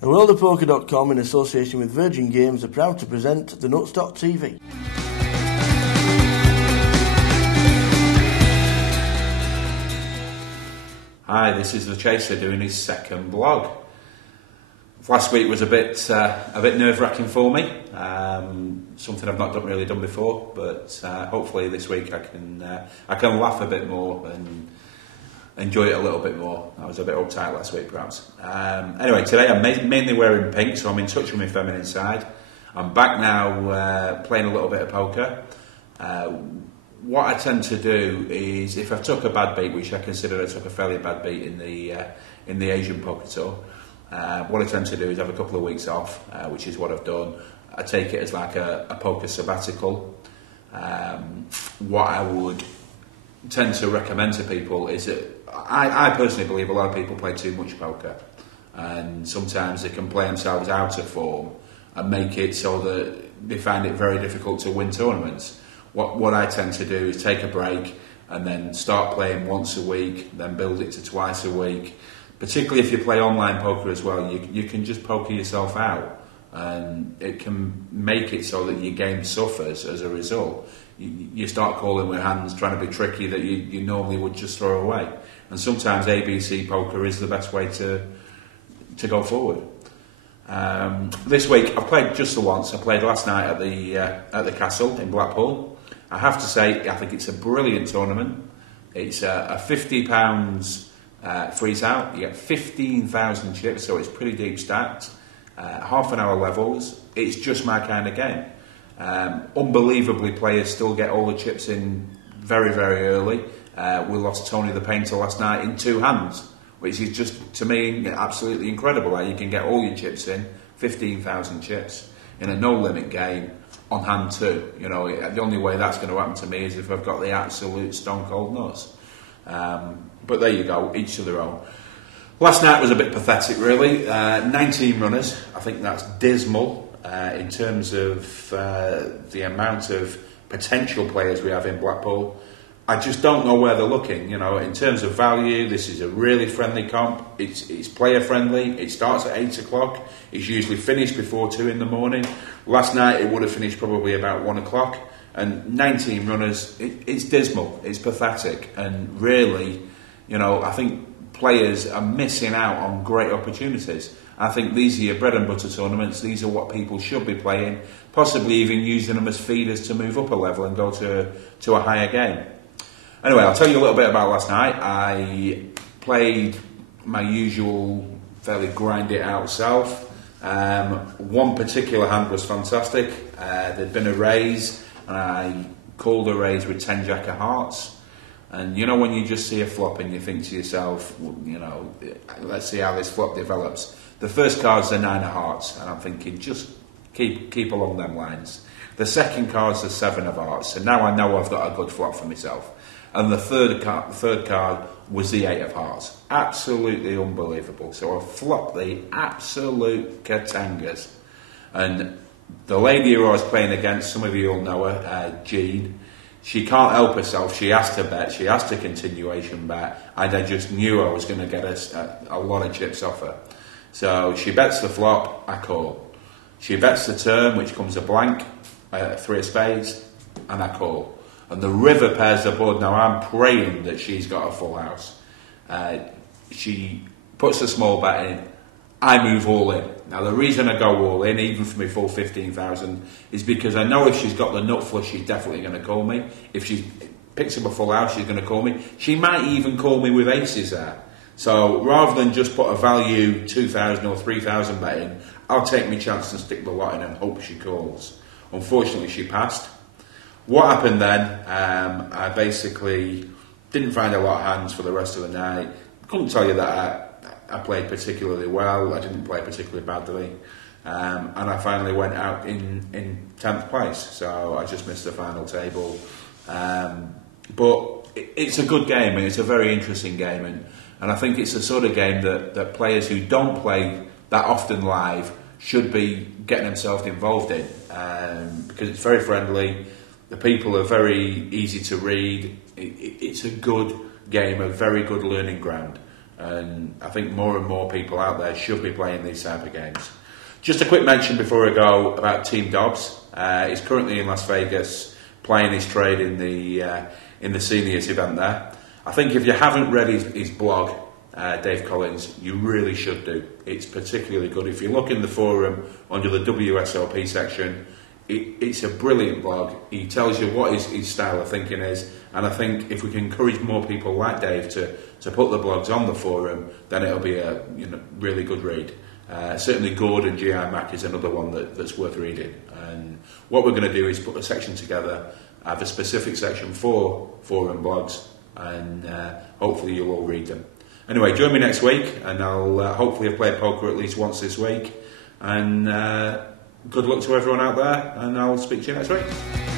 And WorldofPoker.com, in association with Virgin Games, are proud to present the Nutstock TV. Hi, this is the Chaser doing his second blog. Last week was a bit nerve-wracking for me. Something I've not really done before, but hopefully this week I can laugh a bit more and enjoy it a little bit more. I was a bit uptight last week, perhaps. Anyway, today I'm mainly wearing pink, so I'm in touch with my feminine side. I'm back now playing a little bit of poker. What I tend to do is, if I've took a bad beat, which I consider I took a fairly bad beat in the Asian Poker Tour, what I tend to do is have a couple of weeks off, which is what I've done. I take it as like a poker sabbatical. What I would tend to recommend to people is that I personally believe a lot of people play too much poker, and sometimes they can play themselves out of form and make it so that they find it very difficult to win tournaments. What I tend to do is take a break and then start playing once a week, then build it to twice a week. Particularly if you play online poker as well, you can just poker yourself out, and it can make it so that your game suffers as a result. You start calling with hands trying to be tricky that you normally would just throw away. And sometimes ABC poker is the best way to go forward. This week I've played just the once. I played last night at the Castle in Blackpool. I have to say, I think it's a brilliant tournament. It's a £50 freeze out. You get 15,000 chips, so it's pretty deep stacked. Half an hour levels. It's just my kind of game. Unbelievably, players still get all the chips in very, very early. We lost Tony the Painter last night in 2 hands, which is just, to me, absolutely incredible. Like, you can get all your chips in, 15,000 chips, in a no-limit game on hand 2. You know, the only way that's going to happen to me is if I've got the absolute stone-cold nuts. But there you go, each to their own. Last night was a bit pathetic, really. 19 runners. I think that's dismal in terms of the amount of potential players we have in Blackpool. I just don't know where they're looking. You know, in terms of value, this is a really friendly comp. It's player friendly. It starts at 8 o'clock. It's usually finished before 2 in the morning. Last night it would have finished probably about 1 o'clock. And 19 runners, it's dismal. It's pathetic. And really, you know, I think players are missing out on great opportunities. I think these are your bread and butter tournaments. These are what people should be playing, possibly even using them as feeders to move up a level and go to a higher game. Anyway, I'll tell you a little bit about last night. I played my usual fairly grind it out self. One particular hand was fantastic. There'd been a raise, and I called a raise with 10 Jack of Hearts. And you know when you just see a flop and you think to yourself, you know, let's see how this flop develops. The first card's the 9 of Hearts, and I'm thinking just keep along them lines. The second card's the 7 of Hearts, and now I know I've got a good flop for myself. And the third card was the 8 of Hearts. Absolutely unbelievable. So I flopped the absolute katangas. And the lady who I was playing against, some of you all know her, Jean, she can't help herself. She has to bet. She has to continuation bet. And I just knew I was going to get a lot of chips off her. So she bets the flop, I call. She bets the turn, which comes a blank, 3 of spades, and I call. And the river pairs the board. Now I'm praying that she's got a full house. She puts a small bet in. I move all in. Now the reason I go all in, even for my full 15,000, is because I know if she's got the nut flush, she's definitely going to call me. If she picks up a full house, she's going to call me. She might even call me with aces there. So rather than just put a value 2,000 or 3,000 bet in, I'll take my chance and stick the lot in and hope she calls. Unfortunately, she passed. What happened then, I basically didn't find a lot of hands for the rest of the night. Couldn't tell you that I played particularly well. I didn't play particularly badly. And I finally went out in 10th place. So I just missed the final table. But it's a good game, and it's a very interesting game. And I think it's the sort of game that players who don't play that often live should be getting themselves involved in. Because it's very friendly. The people are very easy to read. It's a good game, a very good learning ground. and I think more and more people out there should be playing these type of games. Just a quick mention before I go about Team Dobbs. He's currently in Las Vegas playing his trade in the seniors event there. I think if you haven't read his blog, Dave Collins, you really should do. It's particularly good. If you look in the forum under the WSOP section, it's a brilliant blog. He tells you what his style of thinking is, and I think if we can encourage more people like Dave to put the blogs on the forum, then it'll be a really good read. Certainly Gordon G.I. Mack is another one that's worth reading, and what we're going to do is put a section together, have a specific section for forum blogs, and hopefully you'll all read them. Anyway, join me next week, and I'll hopefully have played poker at least once this week, and good luck to everyone out there, and I'll speak to you next week.